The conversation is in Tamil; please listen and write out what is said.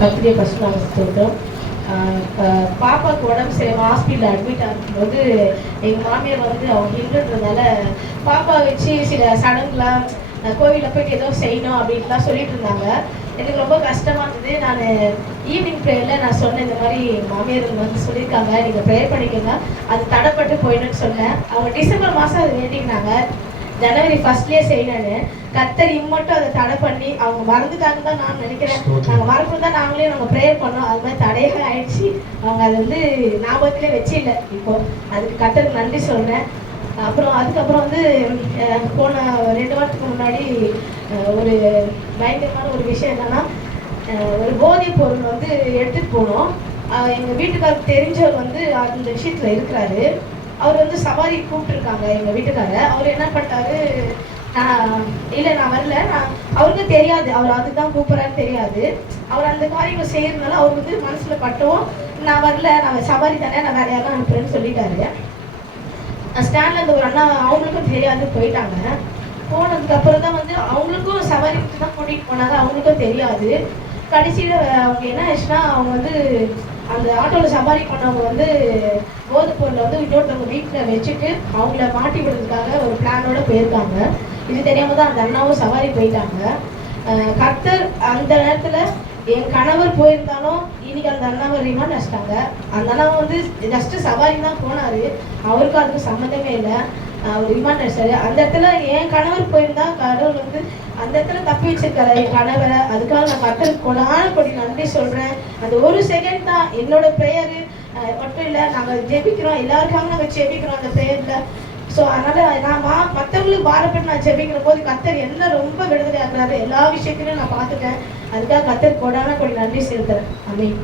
கத்திரியை ஃபஸ்ட் நாங்கள் சொல்லிட்டோம். பாப்பாவுக்கு உடம்பு சரியாக ஹாஸ்பிட்டலில் அட்மிட் ஆகும்போது எங்கள் மாமியார் வந்து அவங்க ஹிந்துன்றதால பாப்பா வச்சு சில சடங்குலாம் கோவிலில் போயிட்டு ஏதோ செய்யணும் அப்படின்ட்டுலாம் சொல்லிட்டு இருந்தாங்க. எனக்கு ரொம்ப கஷ்டமாக இருந்தது. நான் ஈவினிங் ப்ரேயரில் நான் சொன்னேன், இந்த மாதிரி மாமியார் வந்து சொல்லியிருக்காங்க, நீங்கள் ப்ரேயர் பண்ணிக்கோங்க, அது தடைப்பட்டு போயிடுன்னு சொன்னேன். அவங்க டிசம்பர் மாதம் அது வேண்டிக்கினாங்க, ஜனவரி ஃபர்ஸ்ட்லேயே செய்யணும்னு. கர்த்தர் இம்மட்டும் அதை தடை பண்ணி அவங்க மறந்துட்டாங்க தான் நான் நினைக்கிறேன். நாங்கள் மறந்து தான் நாங்கள் ப்ரேயர் பண்ணோம். அது மாதிரி தடையாக ஆயிடுச்சு. அவங்க அதை வந்து ஞாபகத்திலே வச்சு இல்லை. இப்போ அதுக்கு கர்த்தருக்கு நன்றி சொல்கிறேன். அதுக்கப்புறம் வந்து போன 2 வாரத்துக்கு முன்னாடி ஒரு பயங்கரமான ஒரு விஷயம் என்னன்னா, ஒரு போதைப் பொருள் வந்து எடுத்துகிட்டு போனோம். எங்கள் வீட்டுக்காருக்கு தெரிஞ்சவர் வந்து அந்த விஷயத்தில் இருக்கிறாரு. அவர் வந்து சவாரி கூப்பிட்டுருக்காங்க எங்கள் வீட்டுக்காரர். அவர் என்ன பண்ணிட்டாரு, இல்லை நான் வரல, அவருக்கும் தெரியாது, அவர் அதுக்கு தான் கூப்பிட்றான்னு தெரியாது. அவர் அந்த காரியங்கள் செய்யறதுனால அவர் வந்து மனசில் பட்டவும், நான் வரல, நான் சவாரி தானே, நான் வேற யாரும் அனுப்புறேன்னு சொல்லிட்டாரு. ஸ்டாண்ட்ல இருந்த ஒரு அண்ணா அவங்களுக்கும் தெரியாது போயிட்டாங்க. போனதுக்கு அப்புறம் தான் வந்து அவங்களுக்கும் சவாரி விட்டு தான் கூட்டிகிட்டு போனாங்க, அவங்களுக்கும் தெரியாது. கடைசியில் அவங்க என்ன ஆச்சுன்னா, அவங்க வந்து அந்த ஆட்டோவில் சவாரி பண்ணவங்க வந்து போதைப் பொருளை வந்து இன்னொருத்தவங்க வீட்டில் வச்சுட்டு அவங்கள மாட்டி விடுறதுக்காக ஒரு பிளானோட போயிருக்காங்க. இது தெரியாமல் தான் அந்த அண்ணாவும் சவாரி போயிட்டாங்க. கர்த்தர் அந்த நேரத்தில் என் கணவர் போயிருந்தாலும் இன்னைக்கு அந்த அண்ணாவை ரிமாண்ட் வச்சிட்டாங்க. அந்த அண்ணாவை வந்து ஜஸ்ட்டு சவாரி தான் போனார், அவருக்கும் அதுக்கு சம்மந்தமே இல்லை, அவர் ரிமாண்ட் வச்சாரு. அந்த இடத்துல என் கணவர் போயிருந்தா கடவுள் வந்து அந்த இடத்துல தப்பி வச்சிருக்காரு என் கணவரை. அதுக்காக நான் கர்த்தருக்கு கொடி நன்றி சொல்கிறேன். அந்த ஒரு செகண்ட் தான் என்னோட ப்ரேயரு மட்டும் இல்லை, நாங்கள் ஜெபிக்கிறோம், எல்லாருக்காக நாங்கள் ஜெபிக்கிறோம் அந்த ப்ரேயரில். ஸோ அதனால் நான் மற்றவங்களுக்கு பாரப்பட்டு நான் ஜெபிக்கிற போது கர்த்தர் என்ன ரொம்ப விடுதலை ஆகிறாரு, எல்லா விஷயத்திலும் நான் பார்த்துட்டேன். அதுக்காக கர்த்தர் கொடி நன்றி செலுத்துறேன். ஆமென்.